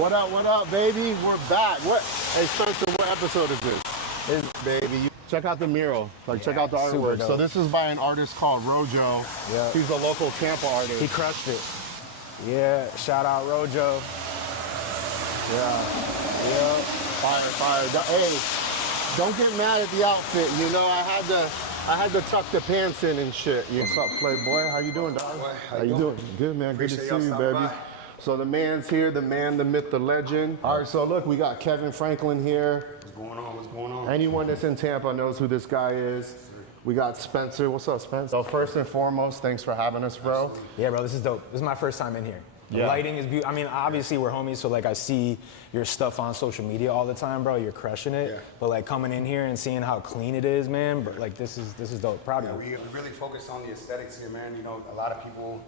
What up, baby? We're back. What? Hey, Spencer, what episode is this? Baby, check out the mural. Check out the artwork. So this is by an artist called Rojo. Yeah. He's a local Tampa artist. He crushed it. Yeah, shout out Rojo. Yeah. Fire. Hey, don't get mad at the outfit. You know, I had to tuck the pants in and shit. What's up, Playboy? How you doing, dog? How you doing? Good, man. Good to see you, baby. By. So the man's here, the man, the myth, the legend. All right, so look, we got Kevin Franklin here. What's going on? Anyone that's in Tampa knows who this guy is. We got Spencer. What's up, Spencer? So first and foremost, thanks for having us, bro. Absolutely. Yeah, bro, this is dope. This is my first time in here. The lighting is beautiful. I mean, obviously we're homies, so like I see your stuff on social media all the time, bro. You're crushing it. Yeah. But like coming in here and seeing how clean it is, man, but like this is dope. Proud of you. We really focus on the aesthetics here, man. You know, a lot of people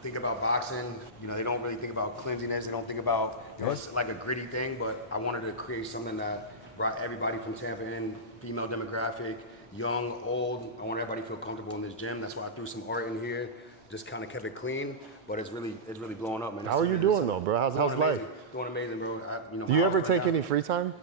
think about boxing, you know, they don't really think about cleanliness. They don't think about, you know, it's like a gritty thing, but I wanted to create something that brought everybody from Tampa in, female demographic, young, old. I want everybody to feel comfortable in this gym. That's why I threw some art in here. Just kind of kept it clean, but it's really blowing up, man. How are you doing though, bro? How's life? Doing amazing, bro. Do you ever take any free time?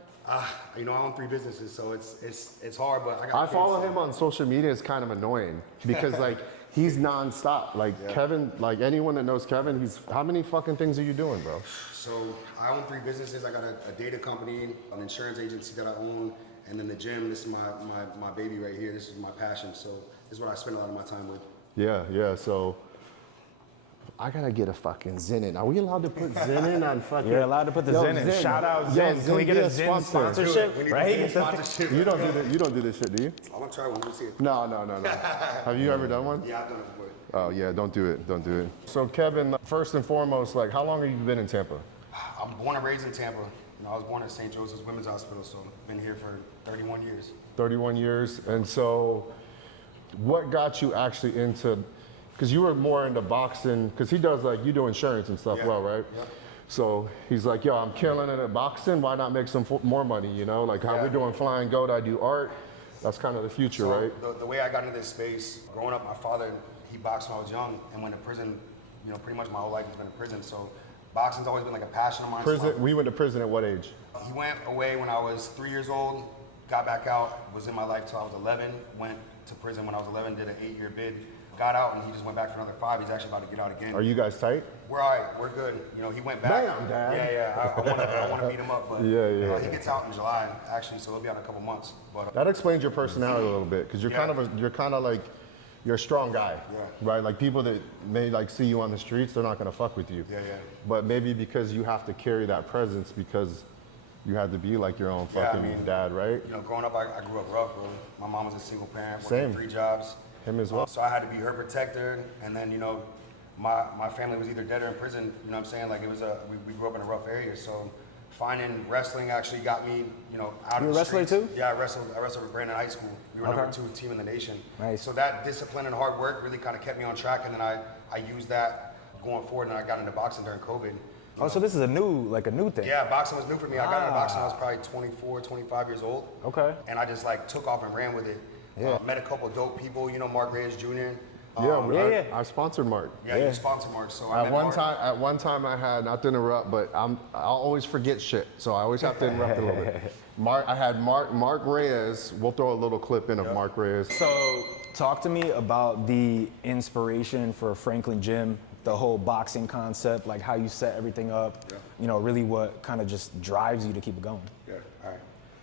You know, I own 3 businesses, so it's hard, but I follow him on social media. It's kind of annoying because like he's nonstop. Like Kevin, like anyone that knows Kevin, how many fucking things are you doing, bro? So I own 3 businesses. I got a data company, an insurance agency that I own, and then the gym. This is my baby right here. This is my passion. So this is what I spend a lot of my time with. Yeah. So I gotta get a fucking Zen in. Are we allowed to put Zen in on fucking? You're allowed to put the Zen in. Shout out Zen. Can we get a Zen sponsorship? Right? Sponsorship. You don't do this shit, do you? I want to try one. Let me see it. No. Have you ever done one? Yeah, I've done it before. Oh yeah, don't do it. So Kevin, first and foremost, like how long have you been in Tampa? I'm born and raised in Tampa. You know, I was born at St. Joseph's Women's Hospital, so I've been here for 31 years. 31 years. And so what got you actually into, because you were more into boxing, because he does like, you do insurance and stuff well, right? Yeah. So he's like, yo, I'm killing it at boxing. Why not make some more money, you know? Like how we're doing Flying Goat, I do art. That's kind of the future, so right? The way I got into this space, growing up, my father, he boxed when I was young and went to prison. You know, pretty much my whole life has been in prison. So boxing's always been like a passion of mine. Prison, we went to prison at what age? He went away when I was 3 years old, got back out, was in my life till I was 11, went to prison when I was 11, did an 8-year bid, got out, and he just went back for another 5. He's actually about to get out again. Are you guys tight? We're all right, we're good. You know, he went back. Damn, Dad. Yeah, I want to beat him up, but yeah. He gets out in July, actually, so he'll be out in a couple months. But that explains your personality a little bit, because you're kind of like, you're a strong guy, right? Like people that may like see you on the streets, they're not gonna fuck with you. Yeah. But maybe because you have to carry that presence because you had to be like your own fucking dad, right? You know, growing up, I grew up rough, bro. My mom was a single parent, Same. working 3 jobs. Him as well. So I had to be her protector, and then, you know, my family was either dead or in prison, you know what I'm saying? Like it was we grew up in a rough area, so finding wrestling actually got me, you know, out of the streets. You a wrestler too? Yeah, I wrestled with Brandon High School. We were number 2 team in the nation. Nice. So that discipline and hard work really kind of kept me on track, and then I used that going forward, and I got into boxing during COVID. Oh, so this is a new thing. Yeah, boxing was new for me. I got into boxing when I was probably 24, 25 years old. Okay. And I just like took off and ran with it. Yeah. Met a couple dope people, you know, Mark Reyes Jr. I sponsored Mark. Yeah, you sponsored Mark. So At one time I had, not to interrupt, but I'll always forget shit, so I always have to interrupt a little bit. I had Mark Reyes. We'll throw a little clip in of Mark Reyes. So talk to me about the inspiration for Franklin Gym, the whole boxing concept, like how you set everything up, you know, really what kind of just drives you to keep it going. Yeah, all right.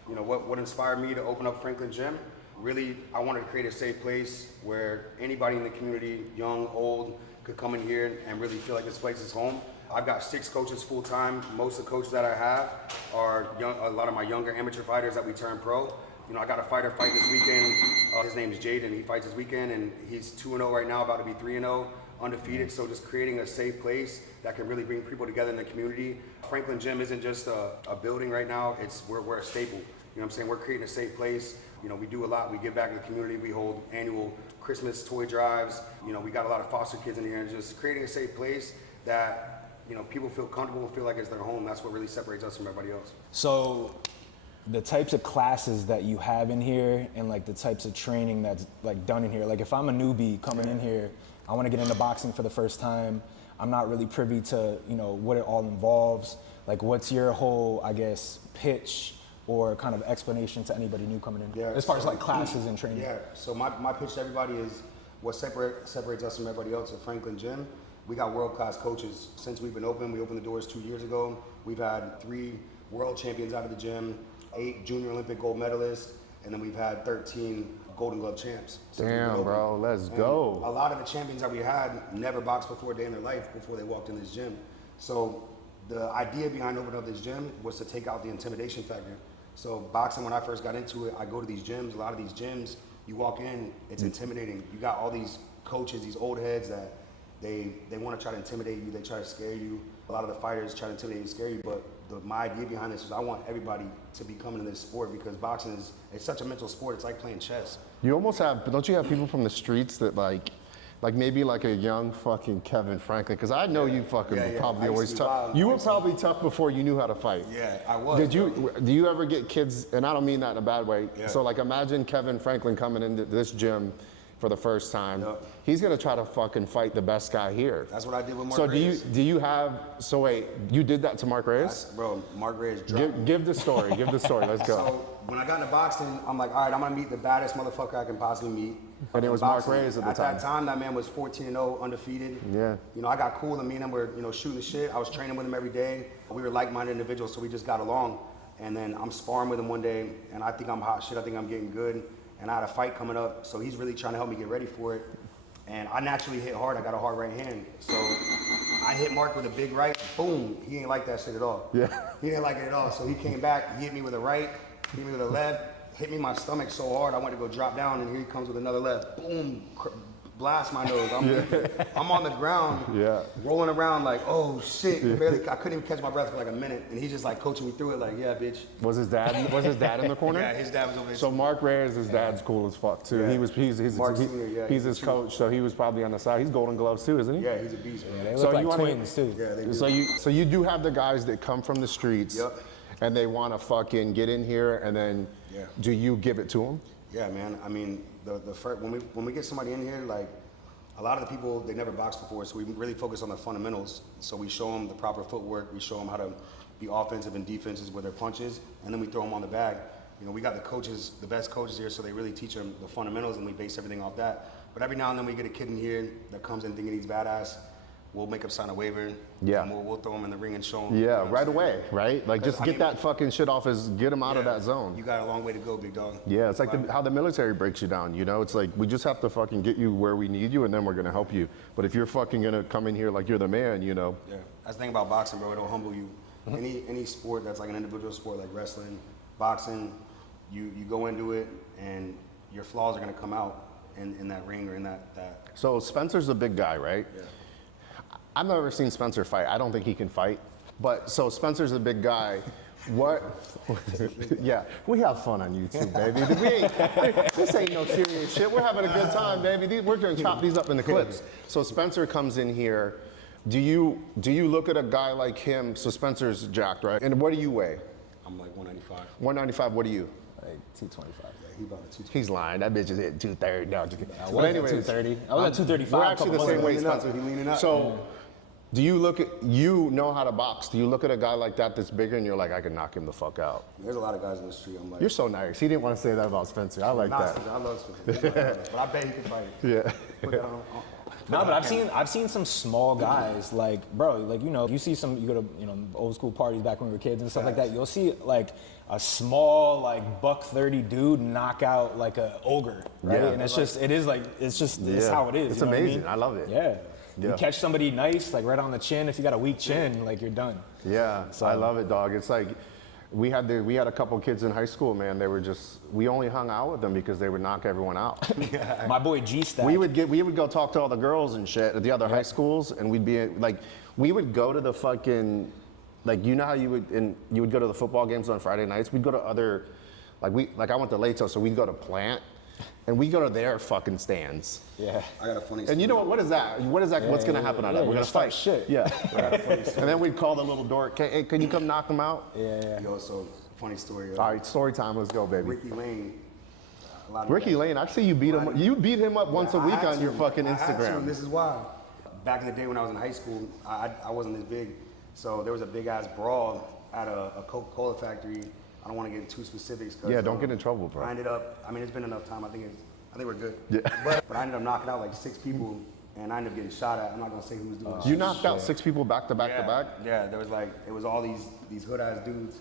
You know, what inspired me to open up Franklin Gym? Really, I wanted to create a safe place where anybody in the community, young, old, could come in here and really feel like this place is home. I've got 6 coaches full time. Most of the coaches that I have are young, a lot of my younger amateur fighters that we turned pro. You know, I got a fighter fight this weekend. His name is Jaden. He fights this weekend, and he's 2-0 right now, about to be 3-0, undefeated. So just creating a safe place that can really bring people together in the community. Franklin Gym isn't just a building right now. We're a staple. You know what I'm saying? We're creating a safe place. You know, we do a lot. We give back to the community. We hold annual Christmas toy drives. You know, we got a lot of foster kids in here, and just creating a safe place that, you know, people feel comfortable and feel like it's their home. That's what really separates us from everybody else. So the types of classes that you have in here and like the types of training that's like done in here, like if I'm a newbie coming in here, I want to get into boxing for the first time, I'm not really privy to, you know, what it all involves. Like, what's your whole, I guess, pitch or kind of explanation to anybody new coming in? Yeah, as far as like classes and training. Yeah, so my pitch to everybody is what separates us from everybody else at Franklin Gym. We got world-class coaches. Since we've been open, we opened the doors 2 years ago. We've had 3 world champions out of the gym, 8 junior Olympic gold medalists, and then we've had 13 Golden Glove champs. Damn, bro, let's go. A lot of the champions that we had never boxed before a day in their life before they walked in this gym. So the idea behind opening up this gym was to take out the intimidation factor. So boxing, when I first got into it, I go to these gyms. A lot of these gyms, you walk in, it's intimidating. You got all these coaches, these old heads that they want to try to intimidate you. They try to scare you. A lot of the fighters try to intimidate and scare you. But my idea behind this is I want everybody to be coming to this sport because boxing it's such a mental sport. It's like playing chess. You almost have, don't you have people from the streets that like maybe like a young fucking Kevin Franklin? Because I know you fucking were probably always tough. You were probably tough before you knew how to fight. Yeah, I was. Do you ever get kids, and I don't mean that in a bad way, Yeah. so like imagine Kevin Franklin coming into this gym for the first time. Yep. He's gonna try to fucking fight the best guy here. That's what I did with Mark So Reyes. do you have, so wait, you did that to Mark Reyes? Bro, Mark Reyes dropped. Give the story, let's go. So when I got into boxing, I'm like, all right, I'm gonna meet the baddest motherfucker I can possibly meet. And it was Mark Reyes at the time. At that time, that man was 14-0, undefeated. Yeah. You know, I got cool and me and him were, shooting the shit. I was training with him every day. We were like-minded individuals, so we just got along. And then I'm sparring with him one day, and I think I'm hot shit. I think I'm getting good. And I had a fight coming up, so he's really trying to help me get ready for it. And I naturally hit hard. I got a hard right hand. So I hit Mark with a big right. Boom. He ain't like that shit at all. Yeah. He didn't like it at all. So he came back, he hit me with a right, hit me with a left, hit me in my stomach so hard I went to go drop down, and here he comes with another left. Boom. Blast my nose. I'm on the ground, rolling around like, oh shit. I couldn't even catch my breath for like a minute, and he's just like coaching me through it, like, yeah, bitch. Was his dad in the corner? Yeah, his dad was over there. So Mark Reyes, his dad's cool as fuck too. Yeah. He's his coach, so he was probably on the side. He's Golden Gloves too, isn't he? Yeah, he's a beast, man. They look like twins too. Yeah, they do. So you do have the guys that come from the streets, and they want to fucking get in here, and then do you give it to them? Yeah, man. I mean, the first, when we get somebody in here, like a lot of the people, they never boxed before, so we really focus on the fundamentals. So we show them the proper footwork, we show them how to be offensive and defensive with their punches, and then we throw them on the bag. You know, we got the coaches, the best coaches here, so they really teach them the fundamentals, and we base everything off that. But every now and then we get a kid in here that comes in thinking he's badass. We'll make him sign a waiver. Yeah. And we'll throw him in the ring and show him. Yeah, right away, right? Like just get that fucking shit off get him out of that zone. You got a long way to go, big dog. Yeah, it's like how the military breaks you down, you know? It's like, we just have to fucking get you where we need you, and then we're gonna help you. But if you're fucking gonna come in here like you're the man, you know? Yeah, that's the thing about boxing, bro, it'll humble you. Any sport that's like an individual sport, like wrestling, boxing, you go into it, and your flaws are gonna come out in that ring or in that. So Spencer's a big guy, right? Yeah. I've never seen Spencer fight. I don't think he can fight. But so Spencer's a big guy. What? Yeah, we have fun on YouTube, baby. This ain't no serious shit. We're having a good time, baby. We're gonna chop these up in the clips. So Spencer comes in here. Do you look at a guy like him? So Spencer's jacked, right? And what do you weigh? I'm like 195. 195. What are you? Like 225. He about a 220. He's lying. That bitch is at 230. No, just kidding. I was at 230. I was at 235. We're actually the same weight, Spencer. He leaning up. So, do you you know how to box? Do you look at a guy like that that's bigger and you're like, I can knock him the fuck out? There's a lot of guys in the street. I'm like, You're so nice. He didn't want to say that about Spencer. I like that. I love Spencer. But I bet he can fight. Yeah. Put that on. No, but I've seen some small guys like, bro, like, you know, you see you go to, old school parties back when we were kids and stuff like that. You'll see like a small like $130 dude knock out like a ogre, right? Yeah. And it's it's how it is. It's you know what I amazing. mean? I love it. Yeah. Yeah. You catch somebody nice, like right on the chin. If you got a weak chin, like you're done. Yeah. So I love it, dog. It's like we had a couple kids in high school, man. They were we only hung out with them because they would knock everyone out. My boy G-Stack. We would go talk to all the girls and shit at the other high schools, and we'd be like, we would go to the fucking, like, you know how you would go to the football games on Friday nights? We'd go to other, I went to Lato, so we'd go to Plant, and we go to their fucking stands. Yeah. I got a funny story. And you know what is that? What is that? What's gonna happen on that? We're gonna fight. Shit. Yeah. And then we'd call the little dork, hey, can you come knock him out? Yeah. Yo, so funny story. All right, story time. Let's go, baby. Ricky Lane. Ricky Lane, I see you beat him. You beat him up once a week on your fucking I had to, Instagram. and this is why. back in the day when I was in high school, I wasn't this big. So there was a big ass brawl at a Coca-Cola factory. I don't want to get into too specifics. Yeah, don't get in trouble, bro. I ended up, I mean, it's been enough time. I think we're good. Yeah. But I ended up knocking out like 6 people, and I ended up getting shot at. I'm not gonna say who was doing it. You knocked out 6 people back to back to back? Yeah, there was like, it was all these hood ass dudes.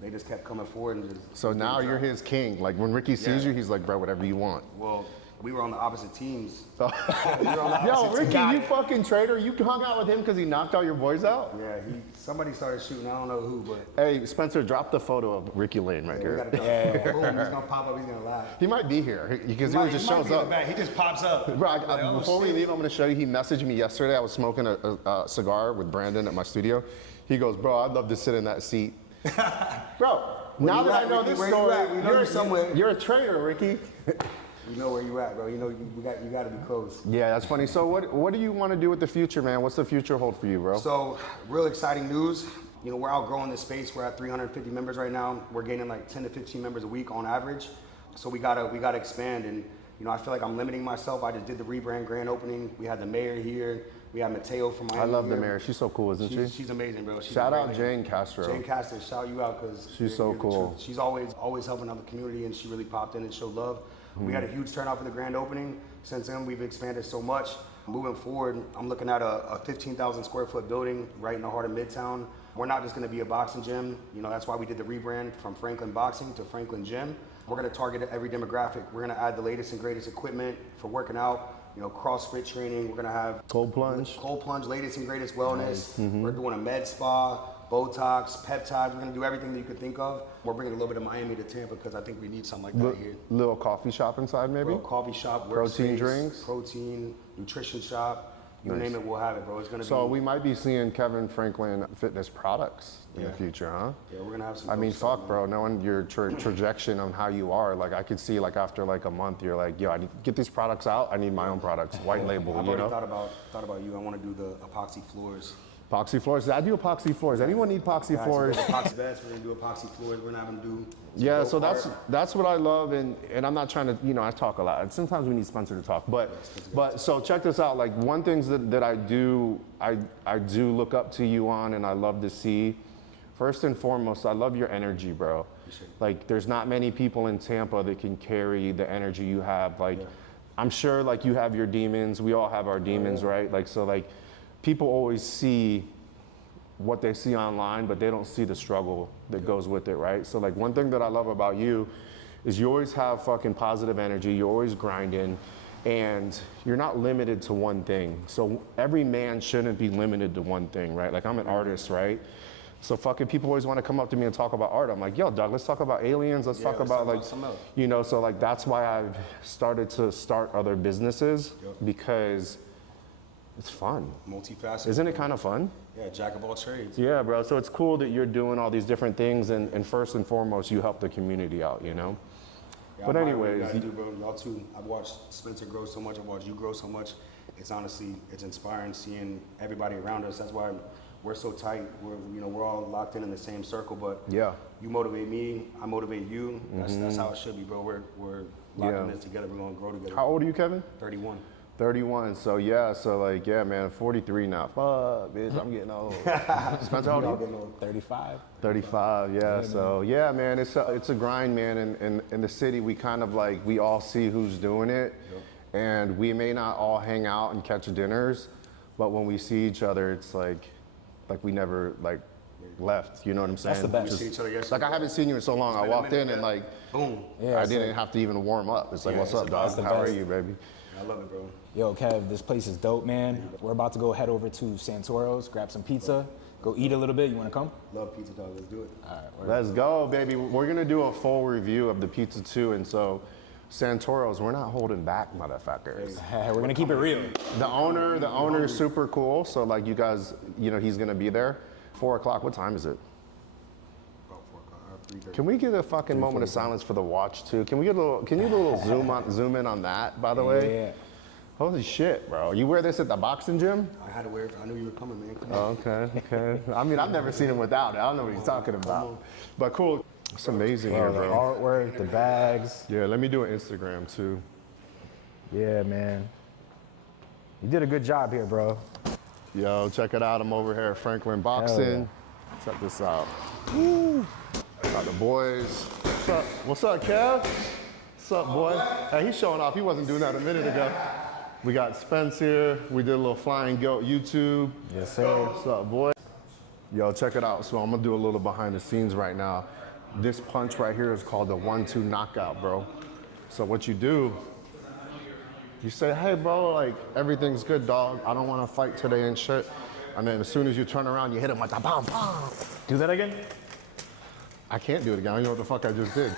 They just kept coming forward and just. So now you're his king. Like when Ricky sees you, he's like, bro, whatever you want. Well, we were on the opposite teams. Yo, Ricky, you fucking traitor. You hung out with him because he knocked all your boys out? Yeah, somebody started shooting. I don't know who, but. Hey, Spencer, drop the photo of Ricky Lane right here. Boom, he's gonna pop up. He's gonna laugh. He might be here because he just shows up. He just pops up. Bro, before we leave, I'm gonna show you. He messaged me yesterday. I was smoking a cigar with Brandon at my studio. He goes, bro, I'd love to sit in that seat. Bro, now that I know this story, you're somewhere. You're a traitor, Ricky. You know where you at, bro. You know you got to be close. Yeah, that's funny. So what do you want to do with the future, man? What's the future hold for you, bro? So real exciting news. You know, we're outgrowing this space. We're at 350 members right now. We're gaining like 10 to 15 members a week on average. So we gotta expand. And you know, I feel like I'm limiting myself. I just did the rebrand grand opening. We had the mayor here. We have Mateo from Miami. I love here. the mayor. She's so cool, isn't she? She's amazing, bro. Shout out Jane Castro. Jane Castro, shout you out because she's so cool. She's always helping out the community, and she really popped in and showed love. We had a huge turnout for the grand opening. Since then, we've expanded so much. Moving forward, I'm looking at a 15,000 square foot building right in the heart of Midtown. We're not just going to be a boxing gym. You know, that's why we did the rebrand from Franklin Boxing to Franklin Gym. We're going to target every demographic. We're going to add the latest and greatest equipment for working out. You know, CrossFit training. We're going to have cold plunge, latest and greatest wellness. Nice. We're doing a med spa, Botox, peptides. We're going to do everything that you could think of. We're bringing a little bit of Miami to Tampa because I think we need something like that here. Little coffee shop inside, maybe? Little coffee shop, protein workspace, drinks, protein, nutrition shop. You name it, we'll have it, bro. It's gonna be. So we might be seeing Kevin Franklin fitness products in the future, huh? Yeah, we're gonna have some. I mean, fuck, bro. Knowing your trajectory on how you are, like I could see, like after like a month, you're like, yo, I need to get these products out. I need my own products, white label. I've you already know. thought about you. I want to do the epoxy floors. Epoxy floors. I do epoxy floors. Anyone need epoxy floors? Epoxy vests. We're gonna do epoxy floors. We're gonna have them do. Yeah, so that's what I love, and I'm not trying to, you know, I talk a lot. Sometimes we need Spencer to talk, but so check this out. Like one things that I do look up to you on, and I love to see. First and foremost, I love your energy, bro. Like there's not many people in Tampa that can carry the energy you have. Like I'm sure like you have your demons. We all have our demons, right? Like so like people always see what they see online, but they don't see the struggle that goes with it, right? So like one thing that I love about you is you always have fucking positive energy, you're always grinding, and you're not limited to one thing. So every man shouldn't be limited to one thing, right? Like I'm an artist, right? So fucking people always want to come up to me and talk about art. I'm like, yo, Doug, let's talk about aliens. Let's talk about like, you know, so like that's why I've started to start other businesses because it's fun. Multifaceted. Isn't it kind of fun? Yeah, jack of all trades. Yeah, bro. So it's cool that you're doing all these different things, and first and foremost, you help the community out, you know? Yeah, but anyways. You bro. Y'all too. I've watched Spencer grow so much. I've watched you grow so much. It's honestly, it's inspiring seeing everybody around us. That's why we're so tight. We're all locked in the same circle, but yeah, you motivate me, I motivate you. That's how it should be, bro. We're locked in this together. We're gonna grow together. How old are you, Kevin? 31. 31. So yeah, so like yeah, man, 43 now. Fuck, bitch, I'm getting old. Spencer, how old are you? 35. 35. Yeah. So yeah, man, it's a grind, man. And in the city, we kind of like we all see who's doing it, and we may not all hang out and catch dinners, but when we see each other, it's like we never like left. You know what I'm saying? That's the best. We see each other yesterday. Like I haven't seen you in so long. I walked in and like boom. Yeah, I didn't have to even warm up. It's like, what's up, dog? How are you, baby? I love it, bro. Yo, Kev, this place is dope, man. We're about to go head over to Santoro's, grab some pizza, go eat a little bit. You want to come? Love pizza, dog. Let's do it. All right. Let's go, baby. We're gonna do a full review of the pizza too, and so Santoro's, we're not holding back, motherfuckers. We're gonna keep it real. The owner is super cool. So like you guys, you know, he's gonna be there. 4 o'clock. What time is it? About 4 o'clock. 3:30. Can we get a fucking moment of silence for the watch too? Can we get a little? Can you do a little zoom in on that? By the way. Yeah. Holy shit, bro. You wear this at the boxing gym? I had to wear it. I knew you were coming, man. Come on. Oh, okay. I mean, I've never seen him without it. I don't know what he's talking about. But cool. It's amazing here, The bro. artwork, the bags. Yeah, let me do an Instagram too. Yeah, man. You did a good job here, bro. Yo, check it out. I'm over here at Franklin Boxing. Check this out. Woo. Got the boys. What's up, Kev? What's up, boy? Hey, he's showing off. He wasn't doing that a minute ago. We got Spence here. We did a little Flying Goat YouTube. Yes, sir. What's up, boy? Yo, check it out. So I'm gonna do a little behind the scenes right now. This punch right here is called the 1-2 knockout, bro. So what you do, you say, hey, bro, like, everything's good, dog. I don't want to fight today and shit. And then as soon as you turn around, you hit him like a bam, bam. Do that again? I can't do it again. I don't know what the fuck I just did.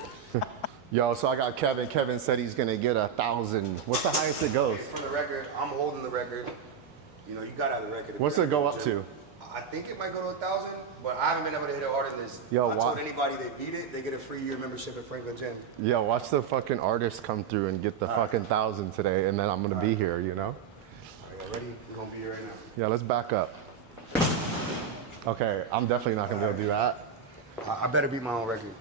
Yo, so I got Kevin. Kevin said he's gonna get 1,000. What's the highest it goes? From the record, I'm holding the record. You know, you got to have the record. What's it go up to? I think it might go to 1,000, but I haven't been able to hit it harder than this. Yo, I told anybody they beat it, they get a free year membership at Franklin Gym. Yo, watch the fucking artist come through and get the fucking 1,000 today, and then I'm gonna be here, you know? All right, ready? We're gonna be here right now. Yeah, let's back up. Okay, I'm definitely not gonna be able to do that. I better beat my own record.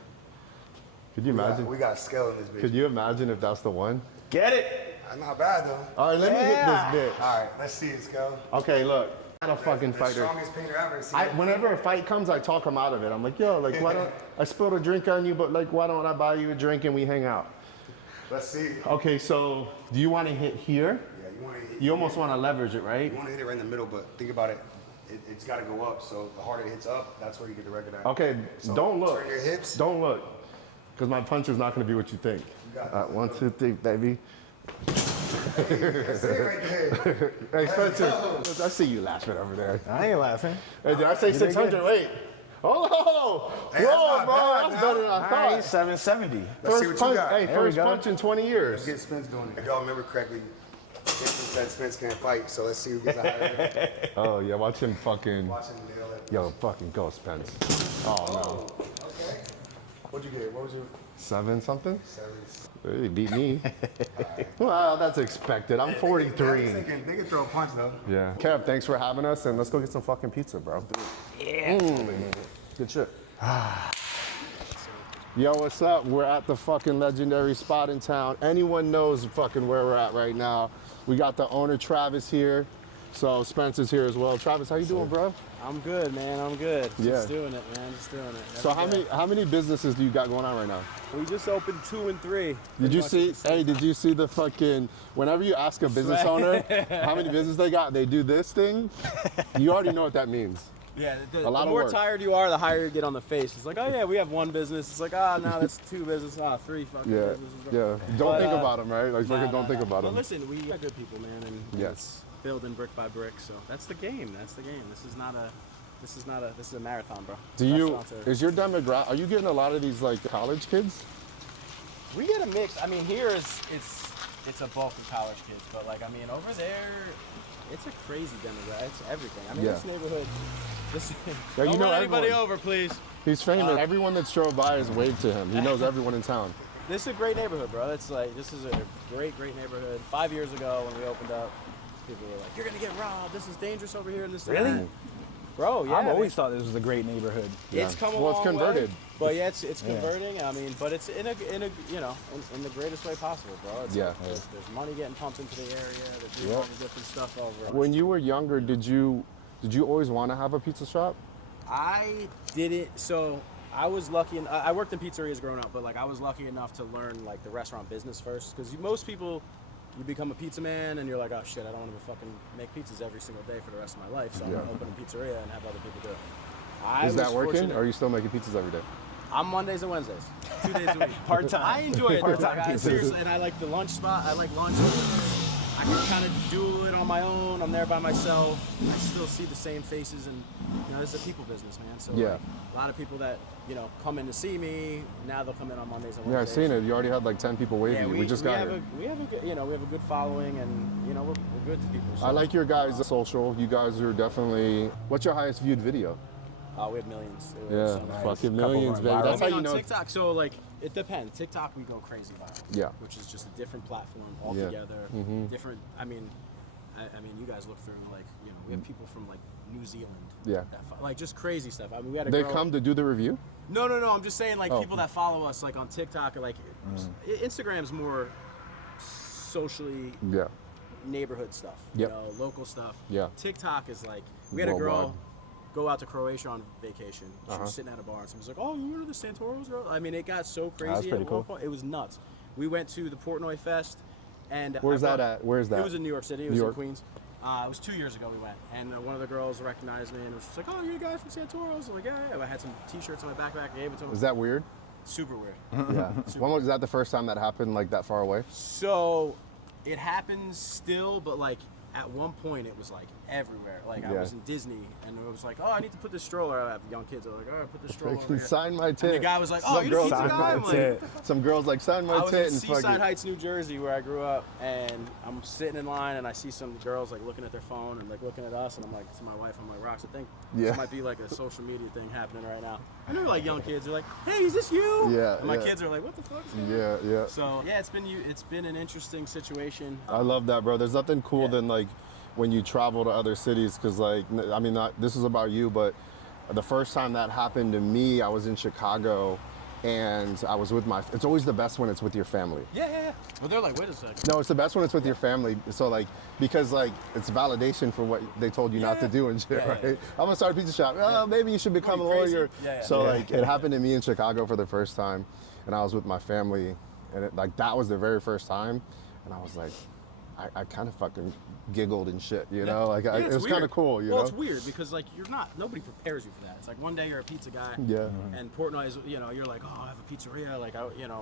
Could you imagine? We got scale in this bitch. Could you imagine if that's the one? Get it. Not bad though. All right, let me hit this bitch. All right, let's see it, Scale. Okay, look. I'm not a fucking The fighter. strongest painter I've ever seen. Whenever a fight comes, I talk him out of it. I'm like, yo, like, why don't I spilled a drink on you, but like, why don't I buy you a drink and we hang out? Let's see. Okay, so do you want to hit here? Yeah, you want to hit. You almost want to leverage it, right? You want to hit it right in the middle, but think about it. It's got to go up. So the harder it hits up, that's where you get the record at. Okay, So don't look. Turn your hips. Don't look, because my punch is not going to be what you think. got All right, 1, 2, 3, baby. That's it right there. Hey, Spencer, I see you laughing over there. I ain't laughing. Hey, did I say 600? Wait. Oh, Hey, that's whoa, not bro, bad that's now. better than I All right, thought. 770. Let's see First what you punch, got. hey, There we first go. punch in 20 years. Get Spence doing it. If y'all remember correctly, Spence said Spence can't fight, so let's see who gets the higher record. Oh, yeah, watch him fucking, Watch him nail it. yo, fucking go, Spence. Oh, no. Okay. What'd you get? What was your 7 something? 7s? He beat me. Well, that's expected. I'm 43. They can throw a punch though. Yeah. Kev, thanks for having us, and let's go get some fucking pizza, bro. Yeah. Good shit. Yo, what's up? We're at the fucking legendary spot in town. Anyone knows fucking where we're at right now. We got the owner, Travis, here. So Spencer's here as well. Travis, how you doing, bro? I'm good, man. I'm good. Yeah. Just doing it, man. Just doing it. So Every day. how many businesses do you got going on right now? We just opened 2 and 3. Did you see? Hey, did you see the fucking? Whenever you ask a business owner how many business they got, they do this thing. You already know what that means. Yeah. A lot The of more work. tired you are, the higher you get on the face. It's like, oh yeah, we have 1 business. It's like, ah, no, that's 2 businesses. Ah, 3 fucking Yeah, businesses. yeah. Don't But, think about them, right? Like, fucking don't think about But them. listen, we are good people, man, and Yes. it's building brick by brick. So that's the game. That's the game. This is a marathon, bro. Do you? Restaurants are- Is your demographic? Are you getting a lot of these like college kids? We get a mix. I mean, here it's a bulk of college kids, but like, I mean, over there, it's a crazy demographic. It's everything. I mean, Yeah. this neighborhood. Yeah, you Don't know run anybody everyone. over, please. He's famous. Everyone that's drove by has waved to him. He knows everyone in town. This is a great neighborhood, bro. It's like, this is a great neighborhood. 5 years ago when we opened up, people were like, "You're gonna get robbed. This is dangerous over here." And this, and Really? that." Bro? Yeah. I've always man. thought this was a great neighborhood. It's come a Well, it's long converted. way, but yeah, it's converting. I mean, but it's in a you know in the greatest way possible, bro. It's Yeah. like, there's money getting pumped into the area. They're doing all the different stuff over. When you were younger, did you always want to have a pizza shop? I didn't. So I was lucky. I worked in pizzerias growing up, but like I was lucky enough to learn like the restaurant business first. Because most people, you become a pizza man and you're like, oh shit, I don't want to fucking make pizzas every single day for the rest of my life. So I'm gonna open a pizzeria and have other people do it. Is that working? fortunate- Or are you still making pizzas every day? I'm Mondays and Wednesdays, 2 days a week. Part time. I enjoy it. Part-time Like, pizzas. seriously, and I like the lunch spot. I like lunch. I can kind of do it on my own. I'm there by myself. I still see the same faces, and you know, this is a people business, man. So Yeah. like, a lot of people that come in to see me now, they'll come in on Mondays and Yeah, I've Wednesdays. seen it. You already had like 10 people waving Yeah, you. We just got have here. we have a good, we have a good following, and we're good to people. So. I like your guys' social. You guys are definitely. What's your highest viewed video? We have millions. Yeah, So nice. fucking Couple millions, went baby. viral. That's how I mean, you on know. TikTok, so like it depends. TikTok, we go crazy viral. Yeah. Which is just a different platform Yeah. altogether. Different. I mean, you guys look through like we have people from like New Zealand. Yeah. Like just crazy stuff. I mean, we had a They girl- come to do the review? No. I'm just saying like Oh. people that follow us like on TikTok or like Instagram's more socially Yeah. neighborhood stuff, Yep. you know, local stuff. Yeah. TikTok is like, we had a Worldwide. girl go out to Croatia on vacation. She was sitting at a bar and someone's like, oh, you were the Santoros girl? I mean, it got so crazy. That's pretty at cool. one point. It was nuts. We went to the Portnoy Fest. And Where's that at? Where's that? It was in New York City. It New was in York. Queens. It was 2 years ago we went, and one of the girls recognized me and was just like, "Oh, you're the guy from Santoro." I was like, "Yeah." I had some T-shirts in my backpack. I gave it to him. Is that weird? Super weird. Yeah. When was that the first time that happened like that far away? So, it happens still, but like at one point it was like everywhere. Like I Yeah. was in Disney, and it was like, "Oh, I need to put this stroller." I have young kids. They're like, "Oh, put this stroller." over here." Sign my And tit. the guy was like, "Oh, Some you're the girls pizza sign guy?" my I'm like, tit. Some girls like sign my I was tit in and Seaside fucking. Heights, New Jersey, where I grew up, and I'm sitting in line, and I see some girls like looking at their phone and like looking at us, and I'm like to my wife, I'm like, "Rox, I think Yeah. this might be like a social media thing happening right now." I know like young kids are like, "Hey, is this you?" Yeah, And my yeah. kids are like, "What the fuck?" Is going on?" Yeah, yeah. So yeah, it's been an interesting situation. I love that, bro. There's nothing cool Yeah. than like when you travel to other cities, because like, I mean, this is about you, but the first time that happened to me, I was in Chicago, and I was with it's always the best when it's with your family. Yeah. Well, they're like, "Wait a second." No, it's the best when it's with your family. So like, because like it's validation for what they told you not to do and shit, Yeah, right? yeah. I'm gonna start a pizza shop. Oh, maybe you should become a What are you, crazy? lawyer. Yeah, yeah. So Yeah. like, it happened to me in Chicago for the first time, and I was with my family, and like that was the very first time, and I was like, I kind of fucking giggled and shit, you know? Like Yeah, it it's was kind of weird. cool, you well, know? it's weird because like nobody prepares you for that. It's like one day you're a pizza guy. Yeah. And Portnoy is, you know, you're like, "Oh, I have a pizzeria." Like,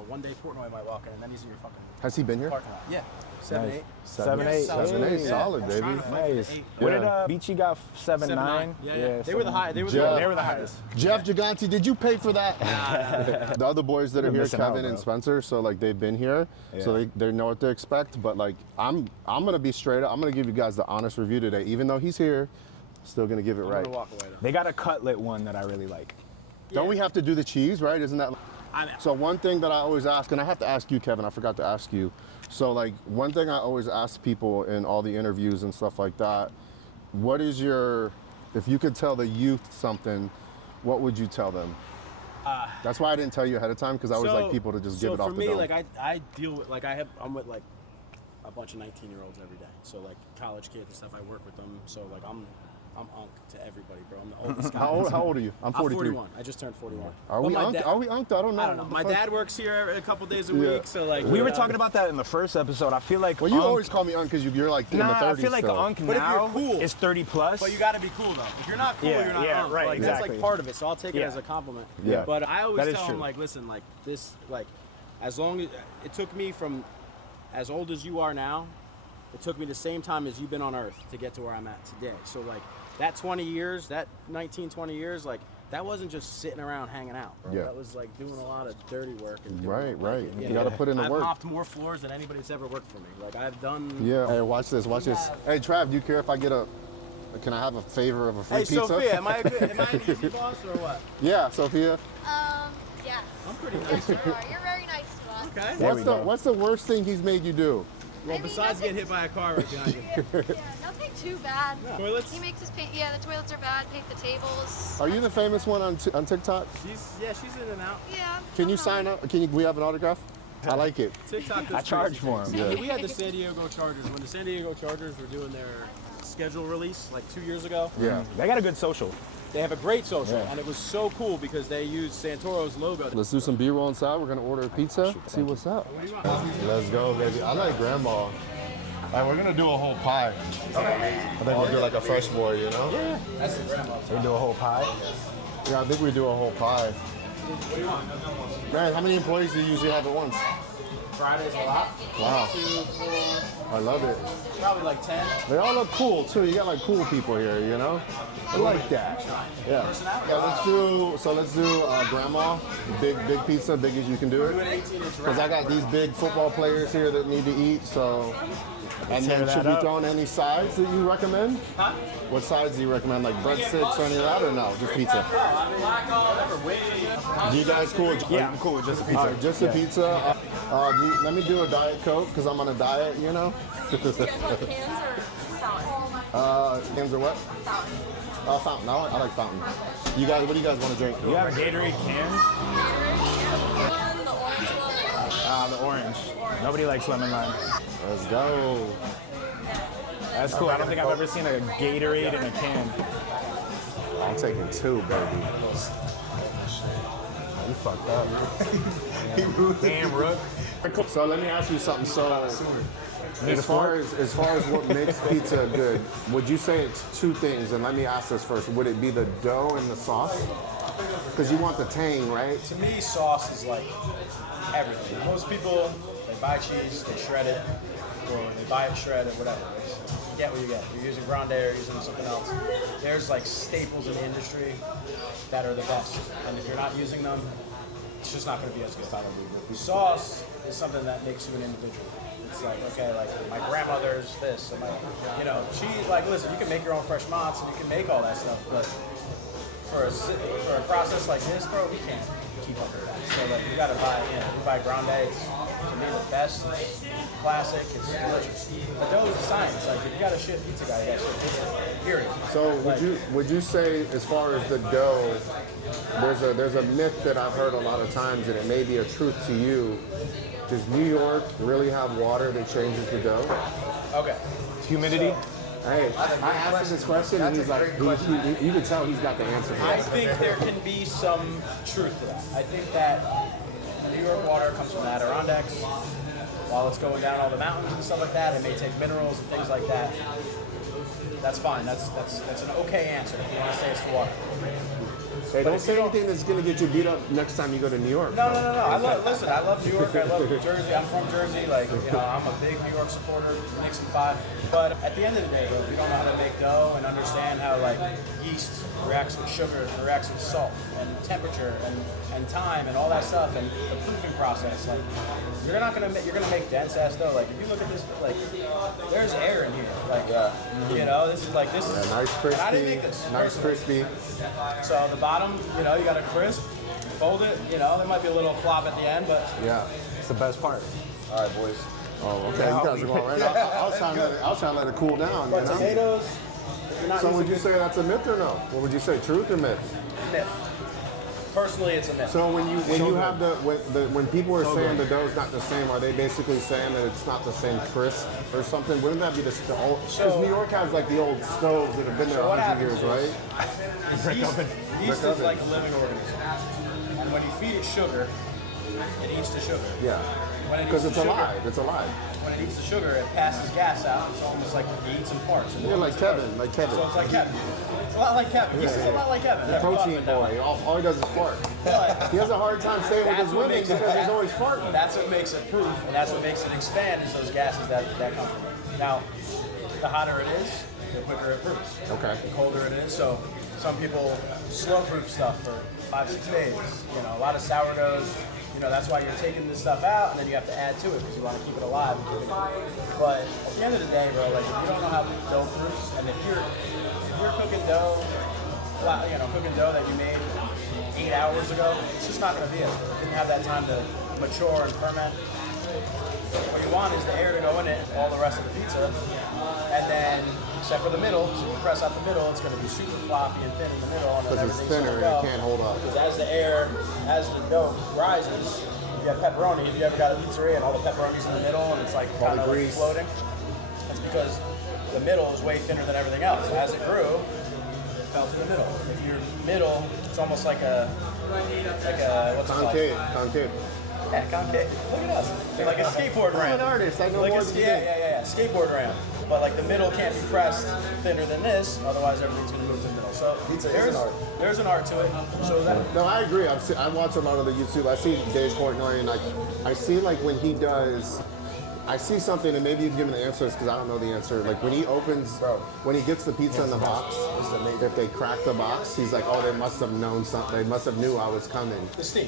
one day Portnoy might walk in, and then he's in your fucking Has he been here? parking lot. Yeah. 7, Nice. 8. 7, 8. 7, 8, Yeah. solid, I was baby. trying to fight for the Nice. 8. What Yeah. did Beachy got? 7, 7, 9? Yeah. They were the high. They were Yeah. They were the highest. Jeff Gigante, did you pay for that? The other boys that are You're here, missing out, Kevin and bro. Spencer, so like they've been here, so Yeah. they know what to expect. But like I'm gonna be straight up. I'm gonna give you guys the honest review today, even though he's here. Still gonna give it I'm right. gonna walk away though. They got a cutlet one that I really like. Don't we have to do the cheese, right? Isn't that? I know. So one thing that I always ask, and I have to ask you, Kevin, I forgot to ask you. So like one thing I always ask people in all the interviews and stuff like that, what is if you could tell the youth something, what would you tell them? That's why I didn't tell you ahead of time, because I always like people to just give it off for the me, dome. like I deal with I'm with like a bunch of 19-year-olds every day. So like college kids and stuff, I work with them. So like I'm unk to everybody, bro. I'm the oldest guy. How old are you? I'm 43. 41. I just turned 41. Are But we my unked? dad- Are we unked? I don't know. I don't know. What the My fuck? dad works here a couple days a Yeah. week, so like We were talking about that in the first episode. I feel like Well, you Unk- always call me Unk because you're like in the 30s Nah, I feel like still. Unk But if you're now cool- is 30 plus. But you got to be cool though. If you're not cool, Yeah, you're not yeah, unk. right, Like that's exactly. like part of it. So I'll take it Yeah. as a compliment. Yeah. But I always That is tell them true. like, listen, like this, like as long as it took me from as old as you are now, it took me the same time as you've been on Earth to get to where I'm at today. So like that 20 years, that 19, 20 years, like that wasn't just sitting around hanging out, bro. Yeah. That was like doing a lot of dirty work and doing, Right, like, right. You gotta put in the I've work. mopped more floors than anybody that's ever worked for me. Like I've done. Yeah. Hey, watch this. Watch this. Hey, Trav, do you care if I get can I have a favor of a free Hey, pizza? Sophia, am I an easy boss or what? Yeah, Sophia. Yes. I'm pretty Yes, nice. you are. You're very nice to us. Okay. There we go. What's the worst thing he's made you do? Well, I mean, besides nothing- getting hit by a car right behind you. Yeah, nothing too bad. Toilets? He makes us paint. Yeah, the toilets are bad. Paint the tables. Are you the famous one on TikTok? She's in and out. Yeah. Can you sign up? We have an autograph? I like it. TikTok does I charge crazy for things. him. Yeah. We had the San Diego Chargers. When the San Diego Chargers were doing their schedule release like 2 years ago, Yeah. They got a good social. they have a great social, Yeah. and it was so cool because they used Santoro's logo. Let's do some B-roll inside. We're gonna order a pizza. See what's up. Let's go, baby. I like grandma. All right, we're gonna do a whole pie. I think we'll do like a fresh boy, you know? Yeah, that's the grandma. We do a whole pie. Yeah, I think we do a whole pie. What do you want? Man, how many employees do you usually have at once? Fridays a lot. Wow. 2, 4, I love it. probably like 10. They all look cool too. You got like cool people here, you know? I like that. Yeah. Let's do grandma, big pizza, big as you can do Do an it. 18-inch Because I got these big football players here that need to eat, so. And then tear should that we up. throw in any sides that you recommend? Huh? What sides do you recommend? Like breadsticks or any of that, or no? Just pizza? Do you guys cool? Yeah, I'm cool with just a pizza. All right, just a pizza. Let me do a Diet Coke because I'm on a diet, you know? Cans or salad? Cans or what? Fountain. I like fountain. You guys, what do you guys want to drink? You have Gatorade cans? One, the orange one. The orange. Nobody likes lemon lime. Let's go. That's cool. I don't think I've ever seen a Gatorade in a can. I'm taking 2, baby. You fucked up. Damn, Rook. So let me ask you something. So as far as what makes pizza good, would you say it's 2 things? And let me ask this first. Would it be the dough and the sauce? Because you want the tang, right? To me, sauce is like everything. Most people, they buy cheese, they shred it, or they buy it shredded, whatever. You get what you get. You're using grande or using something else. There's like staples in the industry that are the best. And if you're not using them, it's just not going to be as good. Sauce is something that makes you an individual. It's like, okay, like my grandmother's this, and cheese, like, listen, you can make your own fresh mozz and you can make all that stuff, but for a process like this, bro, we can't keep up with that. So like, you gotta buy, we buy grande. It's to me the best. It's classic. It's delicious. But dough is the science. Like, if you got a shit pizza guy, you got shit pizza. Period. So would you say, as far as the dough, there's a myth that I've heard a lot of times, and it may be a truth to you. Does New York really have water that changes the dough? Okay. Humidity? Hey, I asked him this question, and he's like, you can tell he's got the answer. I think there can be some truth to that. I think that New York water comes from the Adirondacks. While it's going down all the mountains and stuff like that, it may take minerals and things like that. That's fine. That's an okay answer if you want to say it's the water. Hey, don't say anything that's going to get you beat up next time you go to New York. No. I love New York. I love New Jersey. I'm from Jersey. Like, I'm a big New York supporter. Knicks and 5. But at the end of the day, though, if you don't know how to make dough and understand how like yeast reacts with sugar, reacts with salt and temperature and time and all that stuff and the proofing process, like you're gonna make dense ass dough. Like if you look at this, like there's air in here. Like this is nice crispy. And I didn't make this. Nice crispy. So the bottom, you got a crisp. Fold it. There might be a little flop at the end, but Yeah. It's the best part. All right, boys. Oh, okay. You guys are going right. I was trying to let it cool down. but tomatoes. If you're not So would using you say that's a myth or no? What would you say, truth or myth? myth. Personally, it's a myth. So when people are saying the dough's not the same, are they basically saying that it's not the same crisp or something? Wouldn't that be the old? Because New York has like the old stoves that have been there 100 years, right? Yeast is like a living organism, and when you feed it sugar, it eats the sugar. Yeah. Because it's alive. It's alive. When it eats the sugar, it passes gas out. It's almost like it eats and farts. Yeah, like Kevin. So it's like Kevin. It's a lot like Kevin. Yeast is a lot like Kevin. The protein boy. All he does is fart. But He has a hard time staying with that's his what women makes it. because he's always farting. That's what makes it proof, and that's what makes it expand. Is those gases that come from it. Now, the hotter it is, the quicker it proofs. Okay. The colder it is, so some people slow proof stuff for 5-6 days. A lot of sourdoughs. That's why you're taking this stuff out, and then you have to add to it because you want to keep it alive. But at the end of the day, bro, like if you don't know how dough proofs, and if you're cooking dough, cooking dough that you made 8 hours ago, it's just not going to be it. It didn't have that time to mature and ferment. What you want is the air to go in it, all the rest of the pizza, and then except for the middle, so you press out the middle, it's going to be super floppy and thin in the middle, and then Because it's everything's thinner gonna and go. it can't hold up. Because as the dough rises, you have pepperoni. If you ever got a pizzeria and all the pepperoni's in the middle and it's like kind of like grease. floating, that's because the middle is way thinner than everything else. So as it grew, it fell to the middle. If you're middle, it's almost like a what's it called? Concave. Yeah, concave. Look at us. They're like a skateboard ramp. I'm an artist. I know Like more a, than you yeah, skateboard ramp. But like the middle can't be pressed thinner than this, otherwise everything's gonna move to the middle. So there's an art to it. So that No, I agree. I watch a lot of the YouTube. I see Dave Portnoy, and I see like when he does, I see something, and maybe you can give me the answers because I don't know the answer. Like when he opens, when he gets the pizza in the box, if they crack the box, he's like, oh, they must have known something. They must have knew I was coming. the steam.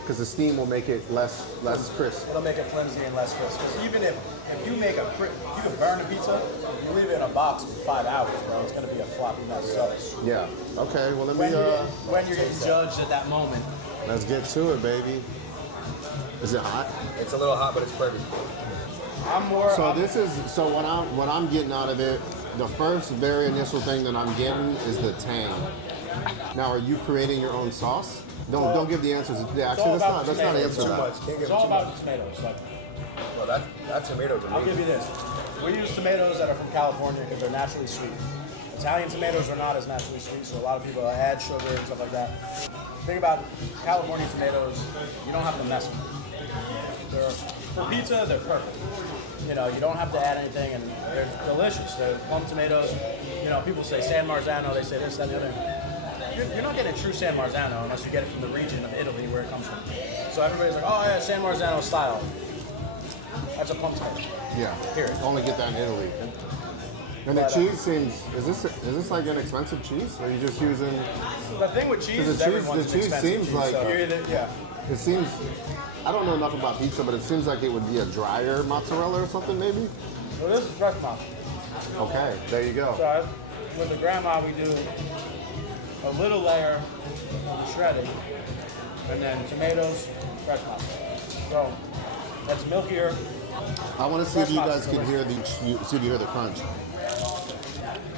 Because the steam will make it less crisp. It'll make it flimsy and less crisp. Because even if you make you can burn a pizza, you leave it in a box for 5 hours, bro, it's gonna be a floppy mess. So Yeah. Okay. Well, let when me. you're getting judged at that moment, Let's get to it, baby. Is it hot? It's a little hot, but it's perfect. So what I'm getting out of it, the first very initial thing that I'm getting is the tang. Now, are you creating your own sauce? Don't give the answers. Yeah, actually, that's not an answer to that. Can't give it's it all too about much. the tomatoes. Like, Well, that's tomato to me. I'll give you this. We use tomatoes that are from California because they're naturally sweet. Italian tomatoes are not as naturally sweet, so a lot of people add sugar and stuff like that. The thing about California tomatoes, you don't have to mess with them. For pizza, they're perfect. You know, you don't have to add anything, and they're delicious. They're plum tomatoes. You know, people say San Marzano, they say this, that, and the other. You're not getting true San Marzano unless you get it from the region of Italy where it comes from. So everybody's like, oh yeah, San Marzano style. That's a plum tomato. Yeah. Period. Only get that in Italy. And the cheese seems, is this like an expensive cheese? Or are you just using, The thing with cheese is everyone's the cheese expensive seems cheese, like, so yeah. it seems, I don't know enough about pizza, but it seems like it would be a drier mozzarella or something maybe? So this is fresh mozzarella. Okay, there you go. So with the grandma, we do a little layer of shredded, and then tomatoes, fresh mozzarella. So that's milkier. I want to see if you guys Fresh can hear the crunch.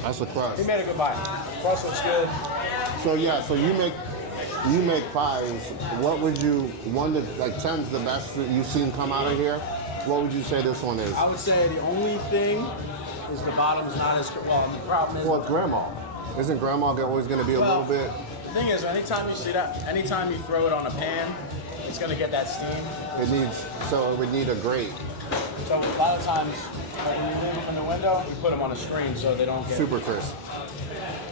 That's the crust. He made a good bite. Crust looks good. So yeah, so you make pies. What would you, one that like 10's the best that you've seen come out of here? What would you say this one is? I would say the only thing is the bottom's not as well. The problem is. Well, it's grandma. Isn't grandma always going to be a little bit? The thing is, anytime you see that, anytime you throw it on a pan, it's gonna get that steam. So it would need a grate. So a lot of times, like when you leave them in the window, we put them on a screen so they don't get Super crisp.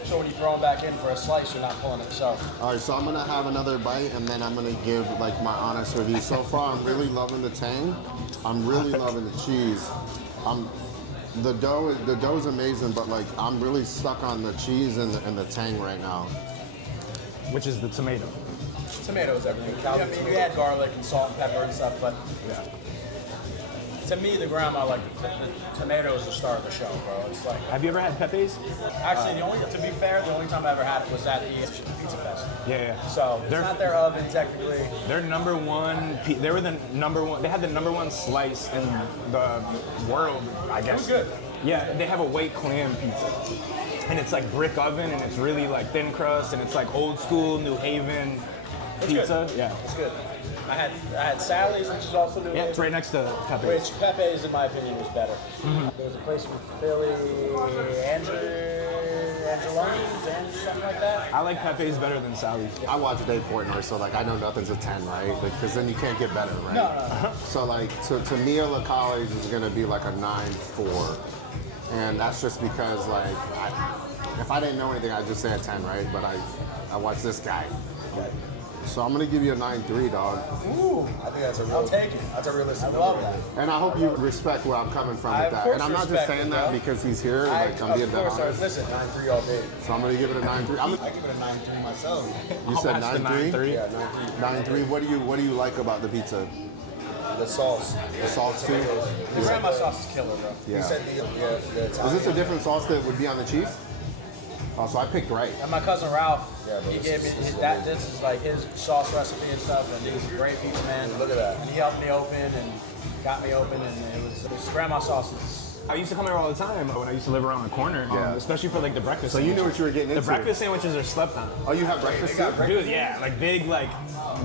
So when you throw them back in for a slice, you're not pulling it. So All right, so I'm gonna have another bite and then I'm gonna give like my honest review. So far, I'm really loving the tang. I'm really loving the cheese. The dough's amazing, but like I'm really stuck on the cheese and the tang right now. Which is the tomato. tomatoes, everything. I mean, we add garlic and salt and pepper and stuff, but to me, the grandma, like the tomato is the star of the show, bro. It's like, Have you ever had Pepe's? actually, to be fair, the only time I ever had it was at the Pizza Fest. Yeah. So it's not their oven technically. They're number one. They were the number one. They had the number one slice in the world, I guess. It was good. Yeah, they have a white clam pizza, and it's like brick oven, and it's really like thin crust, and it's like old school New Haven pizza. Good. Yeah. It's good. I had Sally's, which is also New Yeah, it's right next to Pepe's. Which Pepe's, in my opinion, was better. There was a place in Philly, Angeloni's, something like that. I like Pepe's better than Sally's. I watch Dave Portnoy, so like I know nothing's a 10, right? Because then you can't get better, right? No. So like to me, La College is gonna be like a 9.4, and that's just because like if I didn't know anything, I'd just say a 10, right? But I watch this guy. So I'm gonna give you a 9.3, dog. Ooh, I think that's I'll take it. That's a realistic. I love that. And I hope you respect where I'm coming from with that. And I'm not just saying that because he's here. Like I'm being dead honest. Listen, 9.3 all day. So I'm gonna give it a 9.3. I give it a 9.3 myself. You said That's the 9.3. Yeah, 9.3. 9.3. What do you like about the pizza? The sauce. The sauce too. The grandma sauce is killer, bro. Yeah. You said the Is this a different sauce that would be on the cheese? Oh, so I picked right. And my cousin Ralph, Yeah, but he this gave me is- this is like his sauce recipe and stuff, and he's a great pizza man. Look at that. And he helped me open and got me open, and it was grandma sauces. I used to come here all the time when I used to live around the corner, Yeah. especially for like the breakfast. So you knew sandwiches. what you were getting The into. breakfast sandwiches are slept on. Oh, you have breakfast too? Dude, yeah, like big, like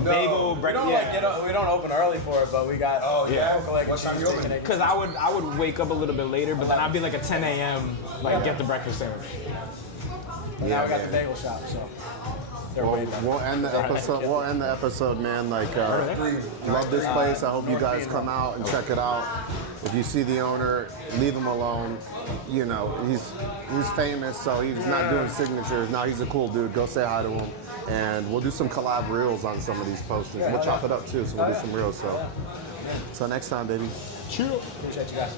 bagel We breakfast. don't like we don't open early for it, but we got yeah. like What time you open? Because I would wake up a little bit later, but then I'd be like a 10 a.m. like get the breakfast sandwich. And now we got the bagel shop, so they're way better. We'll end the episode. We'll end the episode, man. Like, love this place. I hope you guys come out and check it out. If you see the owner, leave him alone. You know, he's famous, so he's not doing signatures. Now he's a cool dude. Go say hi to him, and we'll do some collab reels on some of these postings. We'll chop it up too, so we'll do some reels. So next time, baby. Chill. Appreciate you guys.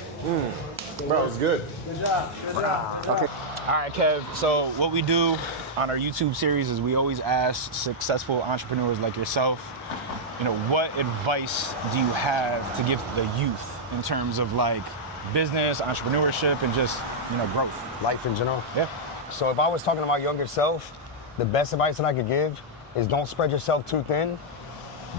Bro, it's good. Good job. Good job. Okay. All right, Kev. So what we do on our YouTube series is we always ask successful entrepreneurs like yourself, what advice do you have to give the youth in terms of like business, entrepreneurship, and just, growth? Life in general. Yeah. So if I was talking to my younger self, the best advice that I could give is don't spread yourself too thin.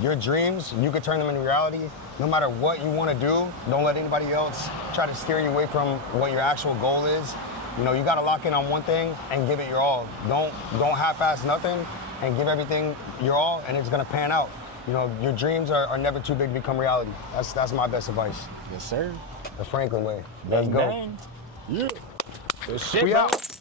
Your dreams, you can turn them into reality. No matter what you want to do, don't let anybody else try to steer you away from what your actual goal is. You got to lock in on one thing and give it your all. Don't half-ass nothing and give everything your all, and it's going to pan out. Your dreams are never too big to become reality. That's my best advice. Yes, sir. The Franklin way. Bang, bang. Yeah. Good shit, We bro. out.